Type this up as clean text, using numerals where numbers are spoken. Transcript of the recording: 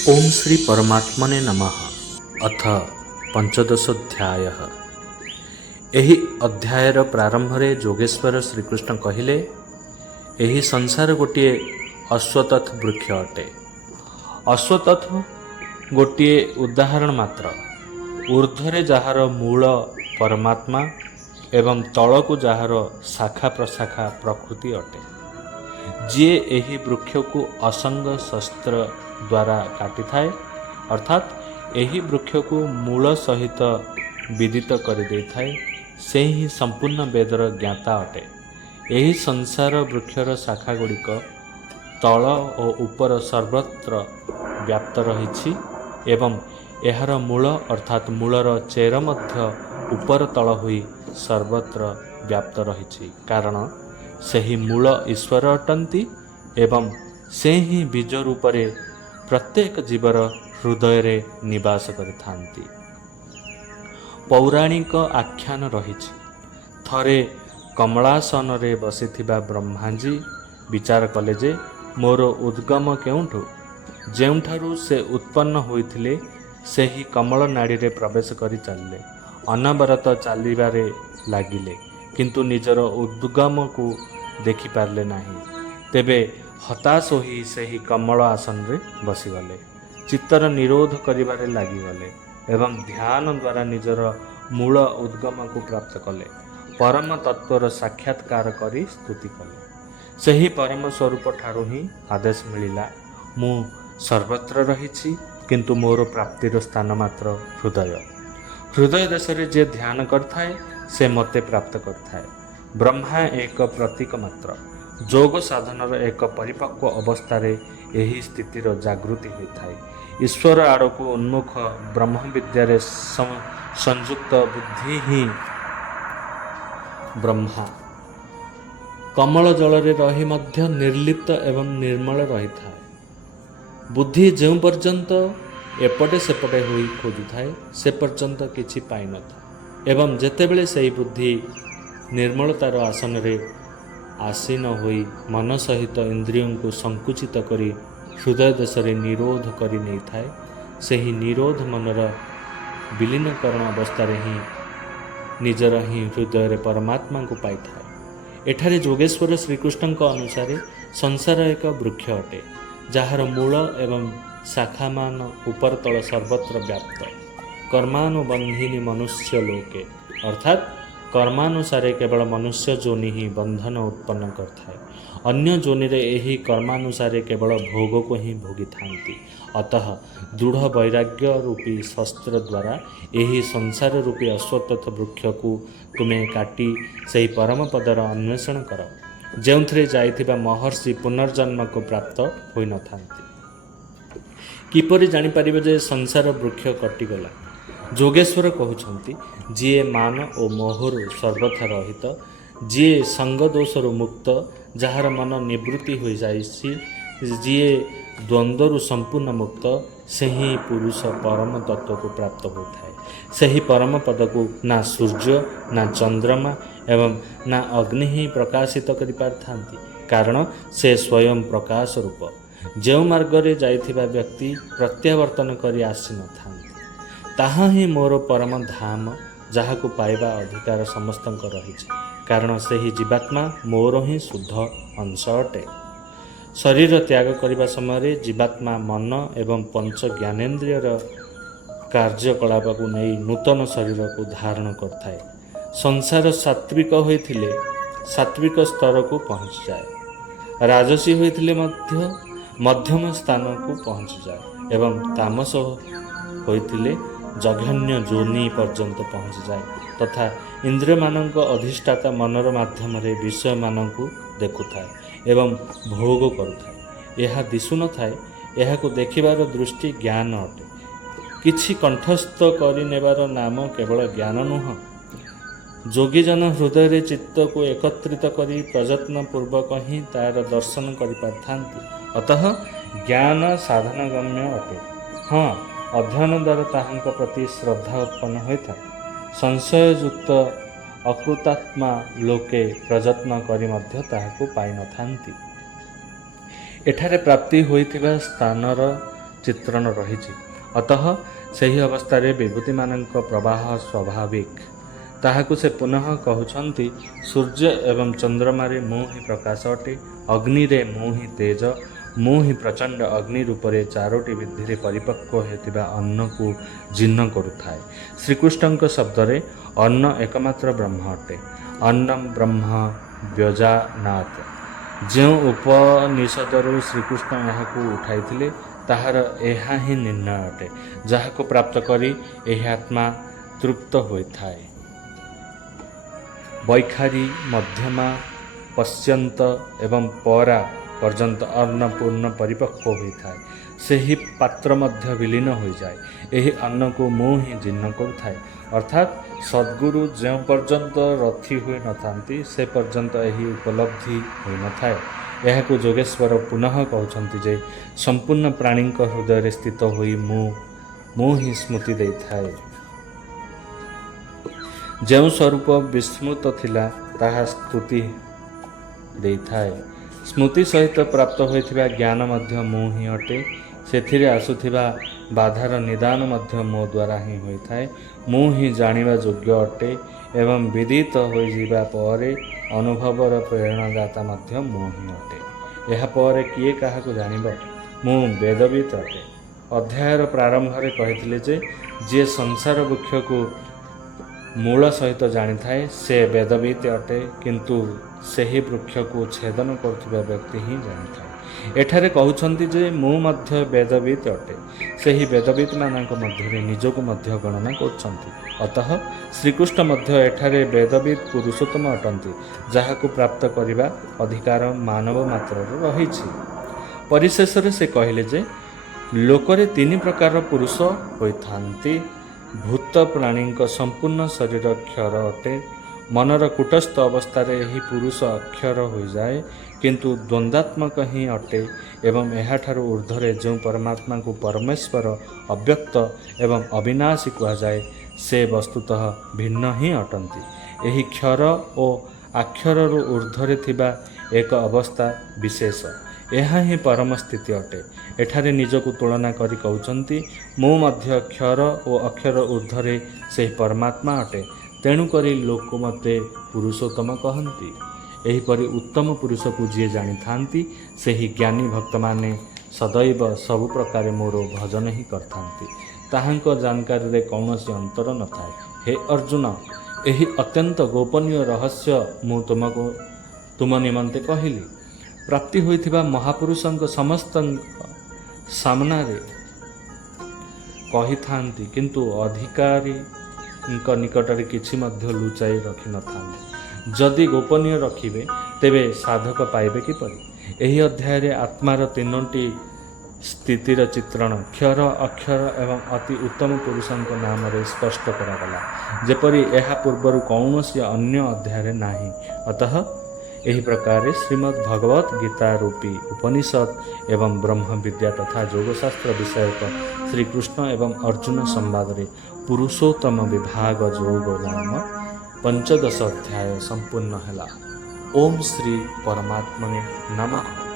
ओम श्री परमात्मने नमः। अथ पंचदशोध्यायः। ଏହି ଅଧ୍ୟାୟର ପ୍ରାରମ୍ଭରେ ଯୋଗେଶ୍ୱର ଶ୍ରୀକୃଷ୍ଣ କହିଲେ, ଏହି ସଂସାର ଗୋଟିଏ ଅଶ୍ୱତଥ ବୃକ୍ଷ ଅଟେ। ଅଶ୍ୱତଥ ଗୋଟିଏ ଉଦାହରଣ ମାତ୍ର। ଊର୍ଦ୍ଧ୍ୱରେ ଯାହାର ମୂଳ ପରମାତ୍ମା ଏବଂ ତଳକୁ ଯାହାର ଶାଖା ପ୍ରଶାଖା ପ୍ରକୃତି ଅଟେ। ଯିଏ ଏହି ବୃକ୍ଷକୁ ଅସଙ୍ଗ ଶସ୍ତ୍ର ଦ୍ୱାରା କାଟିଥାଏ, ଅର୍ଥାତ୍ ଏହି ବୃକ୍ଷକୁ ମୂଳ ସହିତ ବିଦିତ କରିଦେଇଥାଏ, ସେ ହିଁ ସମ୍ପୂର୍ଣ୍ଣ ବେଦର ଜ୍ଞାତା ଅଟେ। ଏହି ସଂସାର ବୃକ୍ଷର ଶାଖାଗୁଡ଼ିକ ତଳ ଓ ଉପର ସର୍ବତ୍ର ବ୍ୟାପ୍ତ ରହିଛି ଏବଂ ଏହାର ମୂଳ ଅର୍ଥାତ୍ ମୂଳର ଚେର ମଧ୍ୟ ଉପର ତଳ ହୋଇ ସର୍ବତ୍ର ବ୍ୟାପ୍ତ ରହିଛି, କାରଣ ସେହି ମୂଳ ଈଶ୍ୱର ଅଟନ୍ତି ଏବଂ ସେ ହିଁ ବୀଜ ରୂପରେ ପ୍ରତ୍ୟେକ ଜୀବର ହୃଦୟରେ ନିବାସ କରିଥାନ୍ତି। ପୌରାଣିକ ଆଖ୍ୟାନ ରହିଛି, ଥରେ କମଳାସନରେ ବସିଥିବା ବ୍ରହ୍ମାଜୀ ବିଚାର କଲେ ଯେ ମୋର ଉଦ୍ଗମ କେଉଁଠୁ? ଯେଉଁଠାରୁ ସେ ଉତ୍ପନ୍ନ ହୋଇଥିଲେ ସେହି କମଳ ନାଡ଼ିରେ ପ୍ରବେଶ କରି ଚାଲିଲେ। ଅନବରତ ଚାଲିବାରେ ଲାଗିଲେ, କିନ୍ତୁ ନିଜର ଉଦ୍ଗମକୁ ଦେଖିପାରିଲେ ନାହିଁ। ତେବେ ହତାଶ ହୋଇ ସେହି କମଳ ଆସନରେ ବସିଗଲେ। ଚିତ୍ତର ନିରୋଧ କରିବାରେ ଲାଗିଗଲେ ଏବଂ ଧ୍ୟାନ ଦ୍ୱାରା ନିଜର ମୂଳ ଉଦ୍ଗମକୁ ପ୍ରାପ୍ତ କଲେ। ପରମ ତତ୍ତ୍ୱର ସାକ୍ଷାତକାର କରି ସ୍ତୁତି କଲେ। ସେହି ପରମ ସ୍ୱରୂପ ଠାରୁ ହିଁ ଆଦେଶ ମିଳିଲା, ମୁଁ ସର୍ବତ୍ର ରହିଛି, କିନ୍ତୁ ମୋର ପ୍ରାପ୍ତିର ସ୍ଥାନ ମାତ୍ର ହୃଦୟ। ହୃଦୟ ଦେଶରେ ଯିଏ ଧ୍ୟାନ କରିଥାଏ ସେ ମୋତେ ପ୍ରାପ୍ତ କରିଥାଏ। ବ୍ରହ୍ମା ଏକ ପ୍ରତୀକ ମାତ୍ର। ଯୋଗ ସାଧନର ଏକ ପରିପକ୍ୱ ଅବସ୍ଥାରେ ଏହି ସ୍ଥିତିର ଜାଗୃତି ହୋଇଥାଏ। ଈଶ୍ୱର ଆଡ଼କୁ ଉନ୍ମୁଖ ବ୍ରହ୍ମବିଦ୍ୟାରେ ସଂଯୁକ୍ତ ବୁଦ୍ଧି ହିଁ ବ୍ରହ୍ମା। କମଳ ଜଳରେ ରହି ମଧ୍ୟ ନିର୍ଲିପ୍ତ ଏବଂ ନିର୍ମଳ ରହିଥାଏ। ବୁଦ୍ଧି ଯେଉଁ ପର୍ଯ୍ୟନ୍ତ ଏପଟେ ସେପଟେ ହୋଇ ଖୋଜୁଥାଏ ସେ ପର୍ଯ୍ୟନ୍ତ କିଛି ପାଇନଥାଏ ଏବଂ ଯେତେବେଳେ ସେହି ବୁଦ୍ଧି ନିର୍ମଳତାର ଆସନରେ ଆସୀନ ହୋଇ ମନ ସହିତ ଇନ୍ଦ୍ରିୟଙ୍କୁ ସଙ୍କୁଚିତ କରି ହୃଦୟ ଦେଶରେ ନିରୋଧ କରି ନେଇଥାଏ, ସେହି ନିରୋଧ ମନର ବିଲୀନକରଣ ଅବସ୍ଥାରେ ହିଁ ନିଜର ହିଁ ହୃଦୟରେ ପରମାତ୍ମାଙ୍କୁ ପାଇଥାଏ। ଏଠାରେ ଯୋଗେଶ୍ୱର ଶ୍ରୀକୃଷ୍ଣଙ୍କ ଅନୁସାରେ ସଂସାର ଏକ ବୃକ୍ଷ ଅଟେ, ଯାହାର ମୂଳ ଏବଂ ଶାଖାମାନ ଉପର ତଳ ସର୍ବତ୍ର ବ୍ୟାପ୍ତ। କର୍ମାନୁବନ୍ଧିନୀ ମନୁଷ୍ୟ ଲୋକେ, ଅର୍ଥାତ୍ କର୍ମାନୁସାରେ କେବଳ ମନୁଷ୍ୟ ଯୋନି ହିଁ ବନ୍ଧନ ଉତ୍ପନ୍ନ କରିଥାଏ। ଅନ୍ୟ ଯୋନିରେ ଏହି କର୍ମାନୁସାରେ କେବଳ ଭୋଗକୁ ହିଁ ଭୋଗିଥାନ୍ତି। ଅତଃ ଦୃଢ଼ ବୈରାଗ୍ୟ ରୂପୀ ଶସ୍ତ୍ର ଦ୍ୱାରା ଏହି ସଂସାର ରୂପୀ ଅଶ୍ୱତଥ ବୃକ୍ଷକୁ ତୁମେ କାଟି ସେହି ପରମ ପଦର ଅନ୍ୱେଷଣ କର, ଯେଉଁଥିରେ ଯାଇଥିବା ମହର୍ଷି ପୁନର୍ଜନ୍ମକୁ ପ୍ରାପ୍ତ ହୋଇନଥାନ୍ତି। କିପରି ଜାଣିପାରିବେ ଯେ ସଂସାର ବୃକ୍ଷ କଟିଗଲା? ଯୋଗେଶ୍ୱର କହୁଛନ୍ତି, ଯିଏ ମାନ ଓ ମୋହରୁ ସର୍ବଥା ରହିତ, ଯିଏ ସଙ୍ଗ ଦୋଷରୁ ମୁକ୍ତ, ଯାହାର ମନ ନିବୃତ୍ତି ହୋଇଯାଇଛି, ଯିଏ ଦ୍ୱନ୍ଦ୍ୱରୁ ସମ୍ପୂର୍ଣ୍ଣ ମୁକ୍ତ, ସେହି ପୁରୁଷ ପରମ ତତ୍ତ୍ୱକୁ ପ୍ରାପ୍ତ ହୋଇଥାଏ। ସେହି ପରମ ପଦକୁ ନା ସୂର୍ଯ୍ୟ, ନା ଚନ୍ଦ୍ରମା ଏବଂ ନା ଅଗ୍ନି ହିଁ ପ୍ରକାଶିତ କରିପାରିଥାନ୍ତି, କାରଣ ସେ ସ୍ୱୟଂ ପ୍ରକାଶ ରୂପ। ଯେଉଁ ମାର୍ଗରେ ଯାଇଥିବା ବ୍ୟକ୍ତି ପ୍ରତ୍ୟାବର୍ତ୍ତନ କରି ଆସିନଥାନ୍ତି, ତାହା ହିଁ ମୋର ପରମ ଧାମ, ଯାହାକୁ ପାଇବା ଅଧିକାର ସମସ୍ତଙ୍କ ରହିଛି, କାରଣ ସେହି ଜୀବାତ୍ମା ମୋର ହିଁ ଶୁଦ୍ଧ ଅଂଶ ଅଟେ। ଶରୀର ତ୍ୟାଗ କରିବା ସମୟରେ ଜୀବାତ୍ମା ମନ ଏବଂ ପଞ୍ଚ ଜ୍ଞାନେନ୍ଦ୍ରିୟର କାର୍ଯ୍ୟକଳାପକୁ ନେଇ ନୂତନ ଶରୀରକୁ ଧାରଣ କରିଥାଏ। ସଂସାର ସାତ୍ବିକ ହୋଇଥିଲେ ସାତ୍ବିକ ସ୍ତରକୁ ପହଞ୍ଚିଯାଏ, ରାଜସୀ ହୋଇଥିଲେ ମଧ୍ୟ ମଧ୍ୟମ ସ୍ଥାନକୁ ପହଞ୍ଚିଯାଏ ଏବଂ ତାମସ ହୋଇଥିଲେ ଜଘନ୍ୟ ଯୋନି ପର୍ଯ୍ୟନ୍ତ ପହଞ୍ଚିଯାଏ ତଥା ଇନ୍ଦ୍ରିୟମାନଙ୍କ ଅଧିଷ୍ଠାତା ମନର ମାଧ୍ୟମରେ ବିଷୟମାନଙ୍କୁ ଦେଖୁଥାଏ ଏବଂ ଭୋଗ କରୁଥାଏ। ଏହା ଦିଶୁନଥାଏ, ଏହାକୁ ଦେଖିବାର ଦୃଷ୍ଟି ଜ୍ଞାନ ଅଟେ। କିଛି କଣ୍ଠସ୍ଥ କରିନେବାର ନାମ କେବଳ ଜ୍ଞାନ ନୁହଁ। ଯୋଗୀଜନ ହୃଦୟରେ ଚିତ୍ତକୁ ଏକତ୍ରିତ କରି ପ୍ରଯତ୍ନପୂର୍ବକ ହିଁ ତାର ଦର୍ଶନ କରିପାରିଥାନ୍ତି। ଅତଃ ଜ୍ଞାନ ସାଧନଗମ୍ୟ ଅଟେ। ହଁ, ଅଧ୍ୟୟନ ଦ୍ୱାରା ତାହାଙ୍କ ପ୍ରତି ଶ୍ରଦ୍ଧା ଉତ୍ପନ୍ନ ହୋଇଥାଏ। ସଂଶୟଯୁକ୍ତ ଅକୃତାତ୍ମା ଲୋକେ ପ୍ରଯତ୍ନ କରି ମଧ୍ୟ ତାହାକୁ ପାଇନଥାନ୍ତି। ଏଠାରେ ପ୍ରାପ୍ତି ହୋଇଥିବା ସ୍ଥାନର ଚିତ୍ରଣ ରହିଛି। ଅତଃ ସେହି ଅବସ୍ଥାରେ ବିଭୂତିମାନଙ୍କ ପ୍ରବାହ ସ୍ୱାଭାବିକ। ତାହାକୁ ସେ ପୁନଃ କହୁଛନ୍ତି, ସୂର୍ଯ୍ୟ ଏବଂ ଚନ୍ଦ୍ରମାରେ ମୁଁ ହିଁ ପ୍ରକାଶ ଅଟେ, ଅଗ୍ନିରେ ମୁଁ ହିଁ ତେଜ, ମୁଁ ହିଁ ପ୍ରଚଣ୍ଡ ଅଗ୍ନି ରୂପରେ ଚାରୋଟି ବିଧିରେ ପରିପକ୍ୱ ହେଉଥିବା ଅନ୍ନକୁ ଜୀର୍ଣ୍ଣ କରୁଥାଏ। ଶ୍ରୀକୃଷ୍ଣଙ୍କ ଶବ୍ଦରେ ଅନ୍ନ ଏକମାତ୍ର ବ୍ରହ୍ମ ଅଟେ। ଅନ୍ନମ୍ ବ୍ରହ୍ମ ବ୍ୟଜାନାତ୍। ଯେଉଁ ଉପନିଷଦରୁ ଶ୍ରୀକୃଷ୍ଣ ଏହାକୁ ଉଠାଇଥିଲେ ତାହାର ଏହା ହିଁ ନିର୍ଣ୍ଣୟ ଅଟେ, ଯାହାକୁ ପ୍ରାପ୍ତ କରି ଏହି ଆତ୍ମା ତୃପ୍ତ ହୋଇଥାଏ। ବୈଖାରୀ, ମଧ୍ୟମା, ପଶ୍ୟନ୍ତ ଏବଂ ପରା ପର୍ଯ୍ୟନ୍ତ ଅନ୍ନ ପୂର୍ଣ୍ଣ ପରିପକ୍ୱ ହୋଇଥାଏ। ସେହି ପାତ୍ର ମଧ୍ୟ ବିଲୀନ ହୋଇଯାଏ। ଏହି ଅନ୍ନକୁ ମୁଁ ହିଁ ଜୀର୍ଣ୍ଣ କରୁଥାଏ। ଅର୍ଥାତ୍ ସଦ୍ଗୁରୁ ଯେଉଁ ପର୍ଯ୍ୟନ୍ତ ରଥି ହୋଇନଥାନ୍ତି ସେ ପର୍ଯ୍ୟନ୍ତ ଏହି ଉପଲବ୍ଧି ହୋଇନଥାଏ। ଏହାକୁ ଯୋଗେଶ୍ୱର ପୁନଃ କହୁଛନ୍ତି ଯେ ସମ୍ପୂର୍ଣ୍ଣ ପ୍ରାଣୀଙ୍କ ହୃଦୟରେ ସ୍ଥିତ ହୋଇ ମୁଁ ହିଁ ସ୍ମୃତି ଦେଇଥାଏ। ଯେଉଁ ସ୍ୱରୂପ ବିସ୍ମୃତ ଥିଲା ତାହା ସ୍ତୁତି ଦେଇଥାଏ। ସ୍ମୃତି ସହିତ ପ୍ରାପ୍ତ ହୋଇଥିବା ଜ୍ଞାନ ମଧ୍ୟ ମୁଁ ହିଁ ଅଟେ। ସେଥିରେ ଆସୁଥିବା ବାଧାର ନିଦାନ ମଧ୍ୟ ମୋ ଦ୍ୱାରା ହିଁ ହୋଇଥାଏ। ମୁଁ ହିଁ ଜାଣିବା ଯୋଗ୍ୟ ଅଟେ ଏବଂ ବିଦିତ ହୋଇଯିବା ପରେ ଅନୁଭବର ପ୍ରେରଣାଦାତା ମଧ୍ୟ ମୁଁ ହିଁ ଅଟେ। ଏହାପରେ କିଏ କାହାକୁ ଜାଣିବ? ମୁଁ ବେଦବିତ୍ ଅଟେ। ଅଧ୍ୟାୟର ପ୍ରାରମ୍ଭରେ କହିଥିଲେ ଯେ ଯିଏ ସଂସାର ବୃକ୍ଷକୁ ମୂଳ ସହିତ ଜାଣିଥାଏ ସେ ବେଦବିତ୍ ଅଟେ, କିନ୍ତୁ ସେହି ବୃକ୍ଷକୁ ଛେଦନ କରୁଥିବା ବ୍ୟକ୍ତି ହିଁ ଜାଣିଥାଏ। ଏଠାରେ କହୁଛନ୍ତି ଯେ ମୁଁ ମଧ୍ୟ ବେଦବିତ୍ ଅଟେ। ସେହି ବେଦବିତ୍ମାନଙ୍କ ମଧ୍ୟରେ ନିଜକୁ ମଧ୍ୟ ଗଣନା କରୁଛନ୍ତି। ଅତଃ ଶ୍ରୀକୃଷ୍ଣ ମଧ୍ୟ ଏଠାରେ ବେଦବିତ୍ ପୁରୁଷୋତ୍ତମ ଅଟନ୍ତି, ଯାହାକୁ ପ୍ରାପ୍ତ କରିବା ଅଧିକାର ମାନବ ମାତ୍ରର ରହିଛି। ପରିଶେଷରେ ସେ କହିଲେ ଯେ ଲୋକରେ ତିନି ପ୍ରକାରର ପୁରୁଷ ହୋଇଥାନ୍ତି। ଭୂତ ପ୍ରାଣୀଙ୍କ ସମ୍ପୂର୍ଣ୍ଣ ଶରୀର କ୍ଷର ଅଟେ। ମନର କୂଟସ୍ଥ ଅବସ୍ଥାରେ ଏହି ପୁରୁଷ ଅକ୍ଷର ହୋଇଯାଏ, କିନ୍ତୁ ଦ୍ୱନ୍ଦ୍ୱାତ୍ମକ ହିଁ ଅଟେ ଏବଂ ଏହାଠାରୁ ଉର୍ଦ୍ଧ୍ୱରେ ଯେଉଁ ପରମାତ୍ମାକୁ ପରମେଶ୍ୱର, ଅବ୍ୟକ୍ତ ଏବଂ ଅବିନାଶୀ କୁହାଯାଏ ସେ ବସ୍ତୁତଃ ଭିନ୍ନ ହିଁ ଅଟନ୍ତି। ଏହି କ୍ଷର ଓ ଅକ୍ଷରରୁ ଉର୍ଦ୍ଧ୍ୱରେ ଥିବା ଏକ ଅବସ୍ଥା ବିଶେଷ, ଏହା ହିଁ ପରମ ସ୍ଥିତି ଅଟେ। ଏଠାରେ ନିଜକୁ ତୁଳନା କରି କହୁଛନ୍ତି ମୁଁ ମଧ୍ୟ କ୍ଷର ଓ ଅକ୍ଷର ଉର୍ଦ୍ଧ୍ୱରେ ସେହି ପରମାତ୍ମା ଅଟେ, ତେଣୁକରି ଲୋକ ମୋତେ ପୁରୁଷୋତ୍ତମ କହନ୍ତି। ଏହିପରି ଉତ୍ତମ ପୁରୁଷକୁ ଯିଏ ଜାଣିଥାନ୍ତି ସେହି ଜ୍ଞାନୀ ଭକ୍ତମାନେ ସଦୈବ ସବୁ ପ୍ରକାରେ ମୋର ଭଜନ ହିଁ କରିଥାନ୍ତି। ତାହାଙ୍କ ଜାନକାରୀରେ କୌଣସି ଅନ୍ତର ନଥାଏ। ହେ ଅର୍ଜୁନ, ଏହି ଅତ୍ୟନ୍ତ ଗୋପନୀୟ ରହସ୍ୟ ମୁଁ ତୁମ ନିମନ୍ତେ କହିଲି। ପ୍ରାପ୍ତି ହୋଇଥିବା ମହାପୁରୁଷଙ୍କ ସମସ୍ତଙ୍କ ସାମ୍ନାରେ କହିଥାନ୍ତି, କିନ୍ତୁ ଅଧିକାରୀଙ୍କ ନିକଟରେ କିଛି ମଧ୍ୟ ଲୁଚାଇ ରଖିନଥାନ୍ତି। ଯଦି ଗୋପନୀୟ ରଖିବେ ତେବେ ସାଧକ ପାଇବେ କିପରି? ଏହି ଅଧ୍ୟାୟରେ ଆତ୍ମାର ତିନୋଟି ସ୍ଥିତିର ଚିତ୍ରଣ କ୍ଷର, ଅକ୍ଷର ଏବଂ ଅତି ଉତ୍ତମ ପୁରୁଷଙ୍କ ନାମରେ ସ୍ପଷ୍ଟ କରାଗଲା, ଯେପରି ଏହା ପୂର୍ବରୁ କୌଣସି ଅନ୍ୟ ଅଧ୍ୟାୟରେ ନାହିଁ। ଅତଃ ଏହି ପ୍ରକାରେ ଶ୍ରୀମଦ୍ ଭଗବତ ଗୀତା ରୂପୀ ଉପନିଷଦ ଏବଂ ବ୍ରହ୍ମବିଦ୍ୟା ତଥା ଯୋଗଶାସ୍ତ୍ର ବିଷୟକ ଶ୍ରୀକୃଷ୍ଣ ଏବଂ ଅର୍ଜୁନ ସମ୍ବାଦରେ ପୁରୁଷୋତ୍ତମ ବିଭାଗ ଯୋଗ ନାମ 15 ଅଧ୍ୟାୟ ସମ୍ପୂର୍ଣ୍ଣ ହେଲା। ଓମ୍ ଶ୍ରୀ ପରମାତ୍ମନେ ନମଃ।